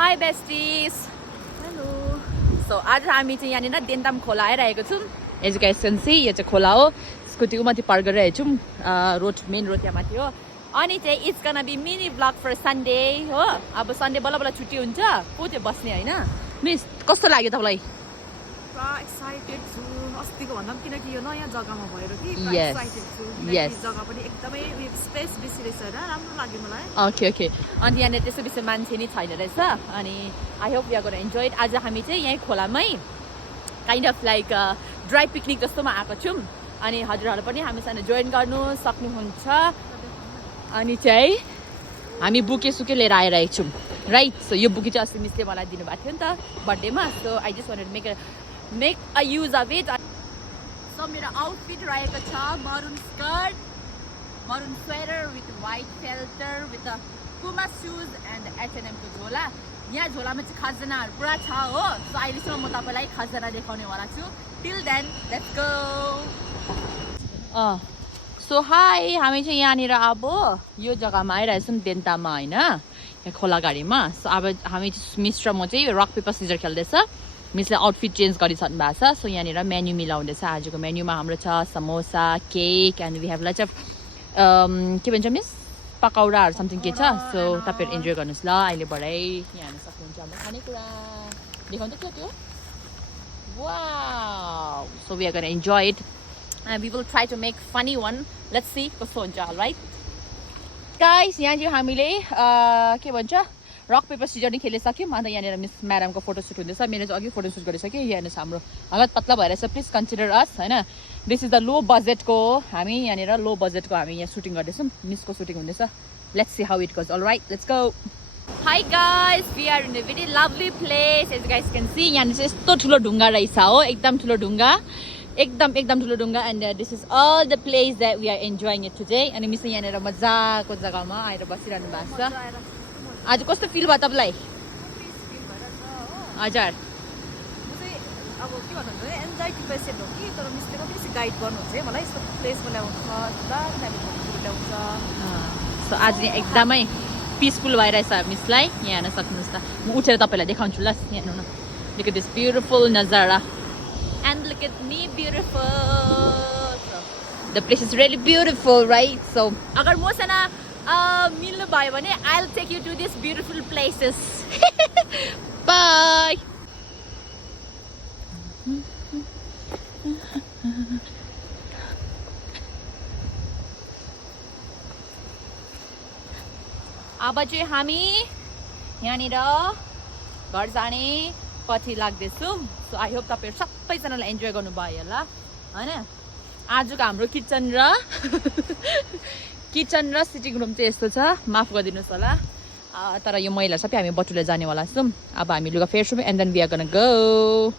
Hi besties. Hello. So आज हामी चाहिँ यहाँनिर देन्ताम खोला आइरहेको छौँ. As you guys can see, यो चाहिँ खोला हो. स्कुटीको माथि पार्क गरिरहेको छौँ. रोड मेन रोड यहाँ माथि हो. अनि चाहिँ it's gonna be mini blog for Sunday हो. अब सन्डे बल्ल बल्ल छुट्टी हुन्छ. को चाहिँ बस्ने हैन. मिस कस्तो लाग्यो तपाईलाई? पुरा एक्साइटेड छु. अस्तिको भन्दा पनि किनकि यो नयाँ जग्गामा भएर कि Yes. एक्साइटेड छु. Yes. जग्गा पनि एकदमै स्पेस बेसी रहेछ हैन. राम्रो लाग्यो मलाई. ओके. अनि यहाँनिर त्यस्तो बेसी मान्छे नि छैन रहेछ. अनि I hope we are gonna enjoy it. आज हामी चाहिँ यही खोलामै kind of like dry picnic जस्तोमा आएको छौँ. अनि हजुरहरू पनि हामीसँग जोइन गर्नु सक्नुहुन्छ. अनि चाहिँ हामी बुके सुके लिएर आइरहेको छौँ. राइट. सो यो बुके चाहिँ अस्ति मिसले मलाई दिनुभएको थियो नि त बर्थडेमा. So I just wanted make a use of it. So मेरो आउटफिट रहेको छ maroon skirt, maroon sweater with white felter with a Puma shoes and H&M को झोला. यहाँ झोलामा चाहिँ खजानाहरू पुरा छ हो. सो अहिलेसम्म म तपाईँलाई खजाना देखाउनेवाला छु. Till then let's go. So hi, हामी चाहिँ यहाँनिर अब यो जग्गामा आइरहेछौँ देन्ताममा होइन, यहाँ खोला गाडीमा. सो अब हामी मिस र म चाहिँ रक पेपर सिजर खेल्दैछ. मिसले आउटफिट चेन्ज गरिसक्नु भएको छ. सो यहाँनिर मेन्यू मिलाउँदैछ. आजको मेन्यूमा हाम्रो छ samosa, cake and we have lots of के भन्छ मिस पकौडाहरू समथिङ के छ. सो तपाईँहरू इन्जोय गर्नुहोस् ल. अहिलेबाटै यहाँ हेर्न सक्नुहुन्छ हाम्रो खानेकुरा. देखाउँदै थियो त्यो. Wow. So we are gonna enjoy it. And we will try to make funny one. Let's see कस्तो हुन्छ. Alright guys, यहाँ चाहिँ हामीले के भन्छ रक पेपर सिजर नि खेलिसक्यौँ. अन्त यहाँनिर मिस म्याडमको फोटोसुट हुँदैछ. मेरो चाहिँ अघि फोटोसुट गरिसक्यो. यहाँ हेर्नुहोस् हाम्रो हालत पत्ला भइरहेछ. प्लिज कन्सिडर अस होइन. दिस इज द लो बजेटको हामी यहाँनिर लो बजेटको हामी यहाँ सुटिङ गर्दैछौँ. मिसको सुटिङ हुँदैछ. Let's see how it goes. All right let's go. Hi guys, we are in a very lovely place. As you guys can see, यहाँनिर चाहिँ यस्तो ठुलो ढुङ्गा रहेछ हो. एकदम ठुलो ढुङ्गा. एकदम ठुलो ढुङ्गा. And this is all the place that we are enjoying it today. अनि मिस यहाँनिर मजाको जग्गामा आएर बसिरहनु भएको छ. आज कस्तो फिल भयो तपाईँलाई? हजुर. म चाहिँ अब के भन्नु भने एन्जाइटी पेसेन्ट हो कि, तर मिसले कति बेसी गाइड गर्नुहुन्छ है मलाई. यस्तो प्लेसमा ल्याउँछ, ल्याउँछ. सो आज एकदमै पिसफुल भइरहेछ मिसलाई. यहाँ हेर्न सक्नुहुन्छ. म उठेर तपाईँलाई देखाउँछु ल. यहाँ हेर्नु न. Look at this beautiful नजारा. And look at me, beautiful. So, the place is really beautiful, right? So, agar मसँग मिल्नु भयो भने I'll take you to these beautiful places. Bye. अब चाहिँ हामी यहाँनिर घर जाने पछि लाग्दैछौँ. सो आई होप तपाईँहरू सबैजनालाई इन्जोय गर्नुभयो होला होइन. आजको हाम्रो किचन र सिटिङ रुम चाहिँ यस्तो छ. माफ गरिदिनुहोस् होला. तर यो मैला सबै हामी बटुलेर जानेवाला छौँ. अब हामी लुगा फेर्छौँ and then we are gonna go.